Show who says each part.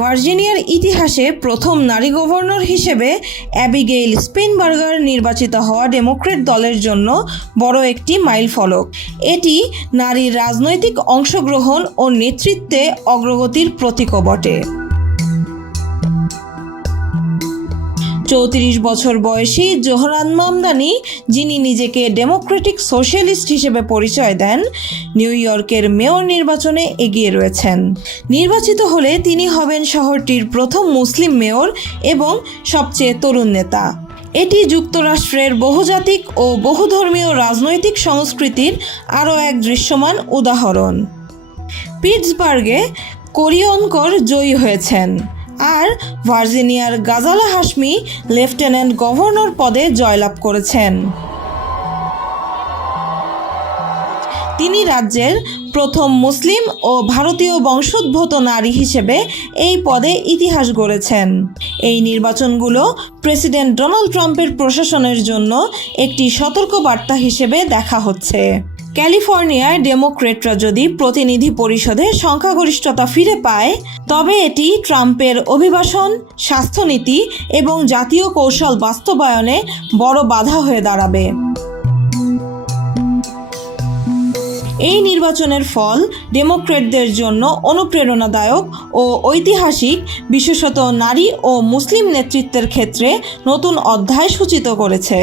Speaker 1: ভার্জিনিয়ার ইতিহাসে প্রথম নারী গভর্নর হিসেবে অ্যাবিগেইল স্পেনবার্গার নির্বাচিত হওয়া ডেমোক্রেট দলের জন্য বড় একটি মাইল ফলক। এটি নারীর রাজনৈতিক অংশগ্রহণ ও নেতৃত্বে অগ্রগতির প্রতীকও বটে। চৌত্রিশ বছর বয়সী জোহরান মামদানি, যিনি নিজেকে ডেমোক্রেটিক সোশ্যালিস্ট হিসেবে পরিচয় দেন, নিউ ইয়র্কের মেয়র নির্বাচনে এগিয়ে রয়েছেন। নির্বাচিত হলে তিনি হবেন শহরটির প্রথম মুসলিম মেয়র এবং সবচেয়ে তরুণ নেতা। এটি যুক্তরাষ্ট্রের বহুজাতিক ও বহুধর্মীয় রাজনৈতিক সংস্কৃতির আরও এক দৃশ্যমান উদাহরণ। পিটসবার্গে কোরিয়নকর জয়ী হয়েছেন। আর ভার্জিনিয়ার গাজালা হাসমি লেফটেন্যান্ট গভর্নর পদে জয়লাভ করেছেন। তিনি রাজ্যের প্রথম মুসলিম ও ভারতীয় বংশোদ্ভূত নারী হিসেবে এই পদে ইতিহাস গড়েছেন। এই নির্বাচনগুলো প্রেসিডেন্ট ডোনাল্ড ট্রাম্পের প্রশাসনের জন্য একটি সতর্কবার্তা হিসেবে দেখা হচ্ছে। ক্যালিফোর্নিয়ায় ডেমোক্রেটরা যদি প্রতিনিধি পরিষদে সংখ্যাগরিষ্ঠতা ফিরে পায়, তবে এটি ট্রাম্পের অভিবাসন, স্বাস্থ্যনীতি এবং জাতীয় কৌশল বাস্তবায়নে বড় বাধা হয়ে দাঁড়াবে। এই নির্বাচনের ফল ডেমোক্রেটদের জন্য অনুপ্রেরণাদায়ক ও ঐতিহাসিক, বিশেষত নারী ও মুসলিম নেতৃত্বের ক্ষেত্রে নতুন অধ্যায় সূচিত করেছে।